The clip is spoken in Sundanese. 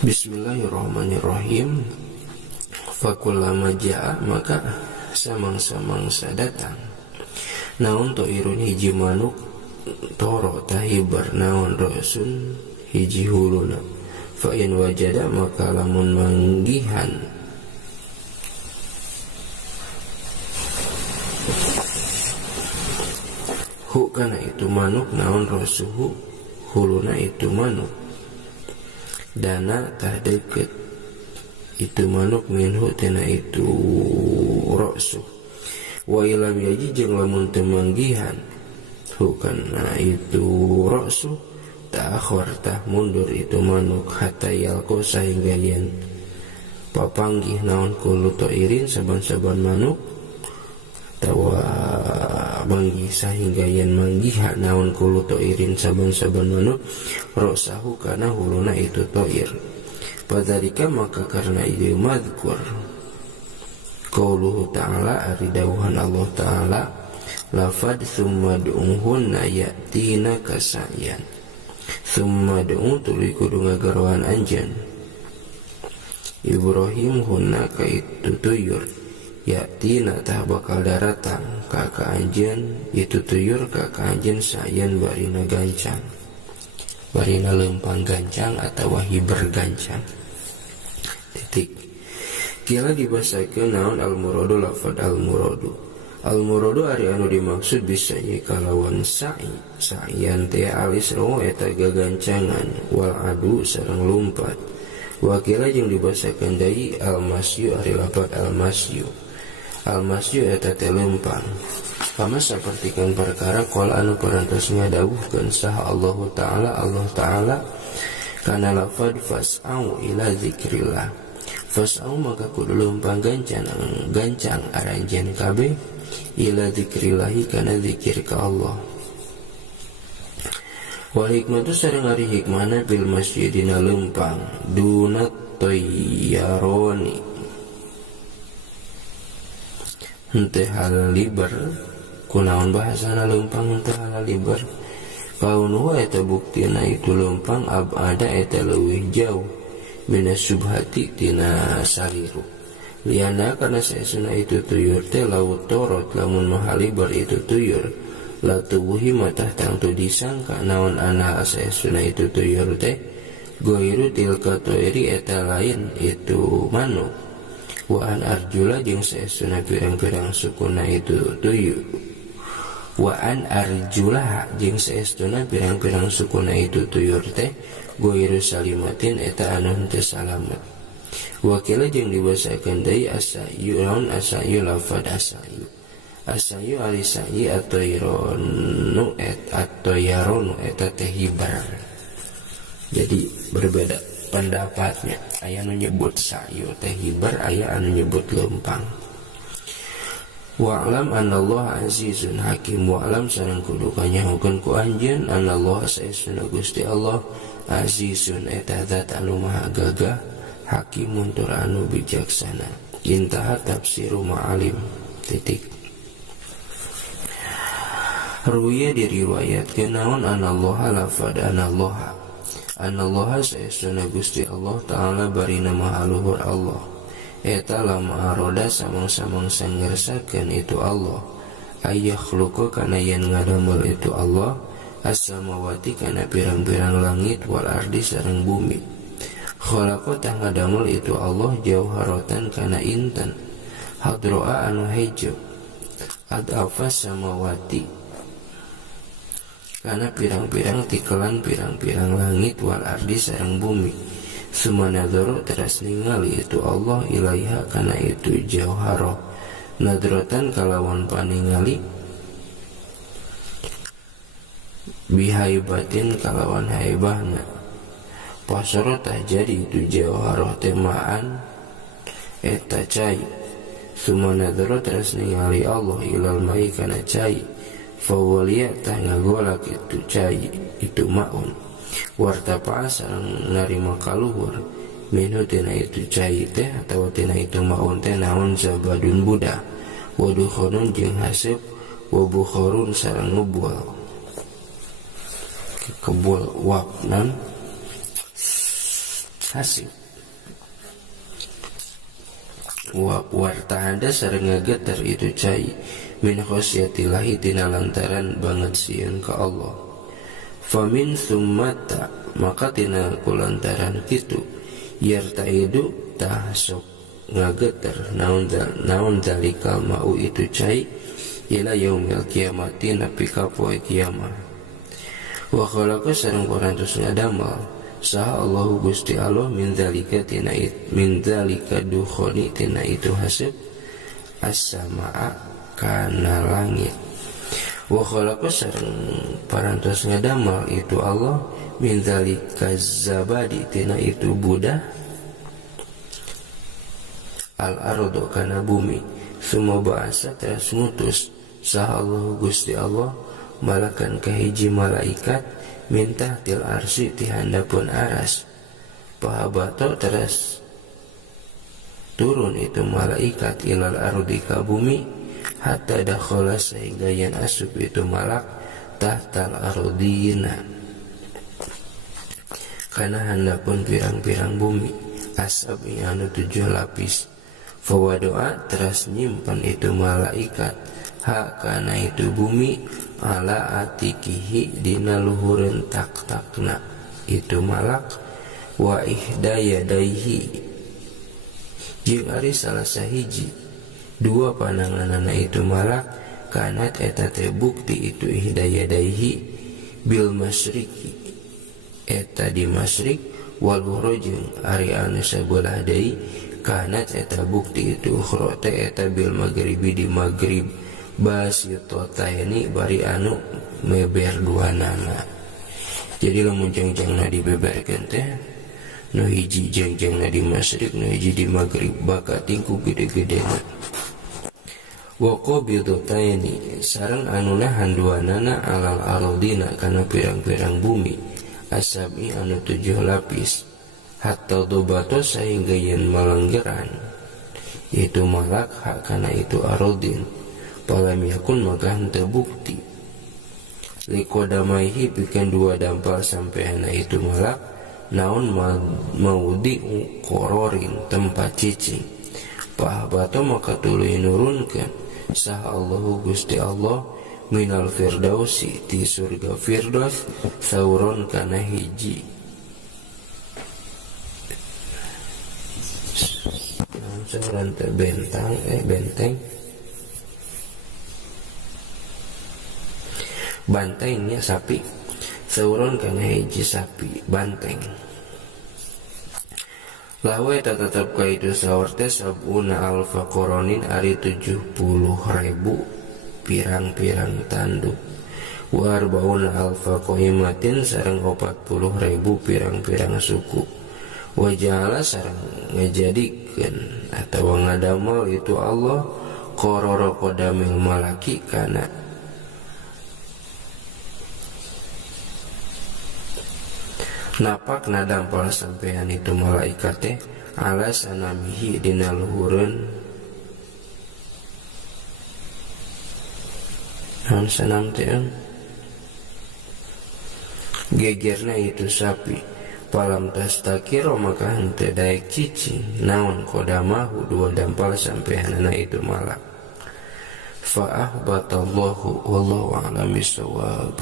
Bismillahirrahmanirrahim. Fakullama ja'a, maka samang-samangsa datang naon to irun hiji manuk toro tahibar naon rosun hiji huluna. Fa in wajada, maka lamun manggihan hu kana itu manuk naon rosuhu huluna itu manuk dana tah deket itu manuk minhu tina itu rosu. Wa ilam yaji jeung lamun teu manggihan hu kana itu rosu ta'akhir tah mundur itu manuk hatta yalko sehingga yen papanggih naon kulu toirin saban-saban manuk tawa manggih sehingga yen manggiha naon kulu toirin saban-saban manuk rosahu kana huluna itu toir. Padhalika, maka karena itu madhkur qauluhu ta'ala ari dawuhan Allah ta'ala lafad thumma du'uhunna ya'tina kasa'yan thumma du'u tuluy kudu ngagarwan anjeun Ibrahim hunna ka itu tuyur ya'tina tah bakal daratang ka anjeun itu tuyur ka anjeun sayan barina gancang barina lempang gancang atawa hiber gancang. Titik. Kila dibasakeun naon al-muradu lafad al-muradu. Al-muradu ari anu dimaksud bisa nya kalawan sa'i. Sa'ian teh alisro eta gagancangan wal adu sareng lumpat. Wakila jeung dibasakeun deui al-masyu ari lafad al-masyu. Al-masyu eta teh lempang. Kama sapertikeun perkara qol anu parantos ngadawuhkeun saha Allah Ta'ala kana lafad fas'au ila zikrillah. Fas'au maka kudu lempang gancang aranjeun kabeh ila zikrillah kana zikir ka Allah. Wal hikmatu sareng ari hikmana bil masjidina lempang dunat tayyaroni henteu hal liber kunaon bahasana lempang henteu hal liber kaunuhu eta buktina itu lempang abada eta leuwih jauh minas subhati tina saliru liana kana saesuna itu tuyur teh laut torot lamun mahaliber itu tuyur la tubuhi matah tangtu disangka naon ana saesuna itu tuyur teh goiru tilka toiri eta lain itu manuk wa an arjula jeung saesuna pirang-pirang sukuna itu tuyur wa an arjulah jeung saestuna pirang-pirang sukuna itu tuyur teh goiru salimatin eta anu teu salamet. Wakila jeung dibasakeun deui asayu naon asayu lafad asayu. Asayu ali sayi atau ironu atau yaronu eta teh hibar. Jadi berbeda pendapatnya. Aya anu nyebut sayu teh hibar, aya anu nyebut lempang. Wa'lam anallaha azizun hakim. Wa'lam sareng kudu kanyahokeun ku anjeun anallaha saestuna Gusti Allah azizun eta zat anu maha gagah hakimun tur anu bijaksana. Intaha tafsiru ma'alim. Titik. Ruya diriwayatkeun naon anallaha lafad anallaha saestuna Gusti Allah Ta'ala barina maha luhur Allah eta lama aroda samang-samang sanggersakeun itu Allah ayakhluqa kana yen ngadamel itu Allah as-samawati kana pirang-pirang langit wal ardi sareng bumi khalaqa tah ngadamel itu Allah jauharatan kana intan hadroa anu hejo adafas samawati kana pirang-pirang tikelan pirang-pirang langit wal ardi sareng bumi sumanadoro teras ningali itu Allah ilaiha kana itu jauharoh nadrotan kalawan paningali bihaibatin kalawan haibahna pasoro tah jadi itu jauharoh temaan eta cai sumanadoro teras ningali Allah ilal mai kana cai fawaliya tah ngagolak itu cai itu maun wartapa'a sareng narima kaluhur minhu tina itu cai teh atau tina itu maun teh naon zabadun budak wadukhonun jeung haseup wabukhorun sareng ngebul kebul wapnan hasib. Wa wartahada sareng ngageter itu cai min khosyatillahi tina lantaran banget sieun ka Allah. Famin summata maka tina kulantaran kitu yartaidu tahsok ngageter naon zalikal mau itu cai ila yaumil kiamati napi ka poe kiamat. Wa khalaqa sareng parantos ngadamal saha Allahu Gusti Allah min zalika dukhoni tina itu hasib as-samaa kana langit. Wa khalaqa sareng parantos ngadamal itu Allah min zalika zabadi tina itu budah al-ardo kana bumi. Summa ba'asa teras ngutus saha Allahu Gusti Allah malakan kahiji malaikat minta til arsi ti handapun aras. Pahabato teras turun itu malaikat ilal ardi ka bumi hatta dakhala sehingga yang asup itu malak tahtal ardina kana handapun pirang-pirang bumi asab anu 7 lapis. Fawadoa teras nyimpan itu malaikat hak kana itu bumi ala atikihi dina luhureun tak-takna itu malak wa ihdayadaihi jeung ari salah sahiji dua pananganana itu malak kanat eta teh bukti itu ihdayadaihi bil masyriki eta di masyrik wal jeung ari anu sabelah deui kanat eta bukti itu ukhra teh eta bil maghribi di maghrib basitota ini bari anu meber dua nana. Jadi lamun jangjangna dibeberkeun teh nu hiji jangjangna di masyrik nu hiji di maghrib baka tingku gede-gedena. Wa qabidota ini sareng anu nahan dua nana alal ardina kana pirang-pirang bumi asabi anu 7 lapis hatta dobato sehingga yen malenggeran itu malak hak kana itu ardin. Palam yakun maka henteu bukti likodamaihi pikeun dua dampal sampeana itu malak naon maudi qororin tempat cicing. Pahabato maka tuluy nurunkeun saha Allahu Gusti Allah minal firdausi ti surga firdaus sauron kana hiji sauron teh benteng bantengnya sapi sauron kana hiji sapi banteng lawe tetep ka itu saur teh sabuna alfa qoronin ari 70.000 pirang-pirang tanduk warbauna alfa qaimatin sareng 40.000 pirang-pirang suku wajala sareng ngajadikeun atawa ngadamal itu Allah qororo qadamil malaki kana napak nadampal sampean itu malaikat teh ala sanamihi dina luhureun naon sanam teh gegerna itu sapi palam tastakiro maka henteu daek cicing naon kodamahu dua dampal sampeanna itu malak fa ahbatallahu wallahu a'lam bissawab.